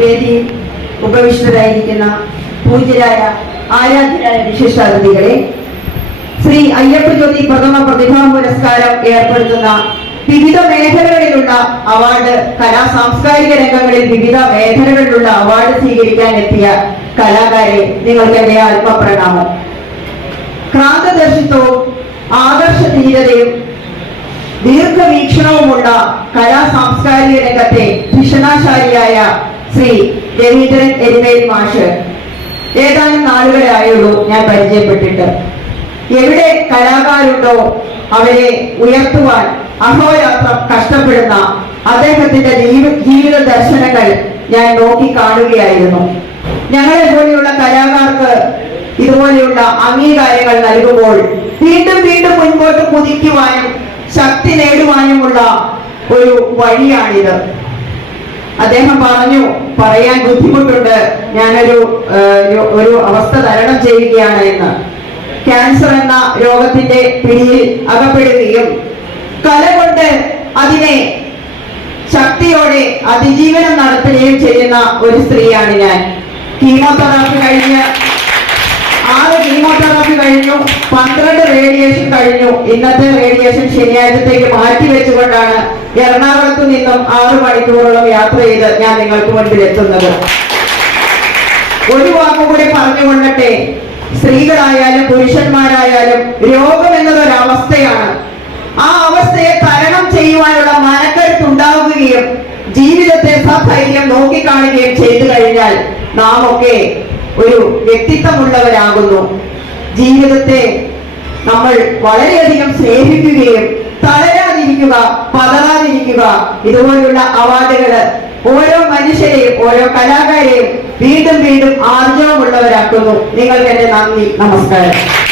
വേദിയിൽ ഉപവിഷ്ടരായിരിക്കുന്ന പൂജ്യരായ ആരാധ്യരായ വിശിഷ്ടാതിഥികളെ ശ്രീ അയ്യപ്പ ജ്യോതി പ്രഥമ പ്രതിഭാ പുരസ്കാരം ഏർപ്പെടുത്തുന്ന വിവിധ മേഖലകളിലുള്ള അവാർഡ് കലാ സാംസ്കാരിക രംഗങ്ങളിൽ വിവിധ മേഖലകളിലുള്ള അവാർഡ് സ്വീകരിക്കാൻ എത്തിയ കലാകാരെ നിങ്ങൾക്ക് എന്റെ ആത്മപ്രണാമം. ക്രാന്തദർശിത്വവും ആദർശ ധീരതയും ദീർഘവീക്ഷണവുമുള്ള കലാ സാംസ്കാരിക രംഗത്തെ ഭീഷണാശാലിയായ ശ്രീ രവീന്ദ്രൻ എരുമേലി മാഷ്. ഏതാനും നാളുകളെ ആയുള്ളൂ ഞാൻ പരിചയപ്പെട്ടിട്ട്. എവിടെ കലാകാരുണ്ടോ അവരെ ഉയർത്തുവാൻ അഹോരാത്രം കഷ്ടപ്പെടുന്ന അദ്ദേഹത്തിന്റെ ജീവ- ജീവിത ദർശനങ്ങൾ ഞാൻ നോക്കി കാണുകയായിരുന്നു ഞങ്ങളെ പോലെയുള്ള കലാകാർക്ക് ഇതുപോലെയുള്ള അംഗീകാരങ്ങൾ നൽകുമ്പോൾ വീണ്ടും വീണ്ടും മുൻപോട്ട് കുതിക്കുവാനും ശക്തി നേടുവാനുമുള്ള ഒരു വഴിയാണിത്. അദ്ദേഹം പറഞ്ഞു പറയാൻ ബുദ്ധിമുട്ടുണ്ട്. ഞാനൊരു ഒരു- അവസ്ഥ തരണം ചെയ്യുകയാണ് എന്ന്. ക്യാൻസർ എന്ന രോഗത്തിന്റെ പിടിയിൽ അകപ്പെടുകയും കല കൊണ്ട് അതിനെ ശക്തിയോടെ അതിജീവനം നടത്തുകയും ചെയ്യുന്ന ഒരു സ്ത്രീയാണ് ഞാൻ. കീമോതെറാപ്പി കഴിഞ്ഞ് ആറ് കീമോതെറാപ്പി കഴിഞ്ഞു പന്ത്രണ്ട് റേഡിയേഷൻ കഴിഞ്ഞു. ഇന്നത്തെ റേഡിയേഷൻ ശനിയാഴ്ചത്തേക്ക് മാറ്റി വെച്ചുകൊണ്ടാണ് എറണാകുളത്ത് നിന്നും ആറ് മണിക്കൂറോളം യാത്ര ചെയ്ത് ഞാൻ നിങ്ങൾക്ക് മുൻപിൽ എത്തുന്നത്. ഒരു വാക്കും കൂടി പറഞ്ഞുകൊള്ളട്ടെ. സ്ത്രീകളായാലും പുരുഷന്മാരായാലും രോഗം എന്നതൊരവസ്ഥയാണ്. ആ അവസ്ഥയെ തരണം ചെയ്യുവാനുള്ള മനക്കരുത്ത് ഉണ്ടാവുകയും ജീവിതത്തെ സധൈര്യം നോക്കിക്കാണുകയും ചെയ്തു കഴിഞ്ഞാൽ നാം ഒക്കെ ഒരു വ്യക്തിത്വമുള്ളവരാകുന്നു. ജീവിതത്തെ നമ്മൾ വളരെയധികം സ്നേഹിക്കുകയും തളരാതിരിക്കുക പതറാതിരിക്കുക. ഇതുപോലുള്ള അവാർഡുകൾ ഓരോ മനുഷ്യരെയും ഓരോ കലാകാരെയും വീണ്ടും വീണ്ടും ആർജവമുള്ളവരാക്കുന്നു. നിങ്ങൾക്ക് എന്റെ നന്ദി നമസ്കാരം.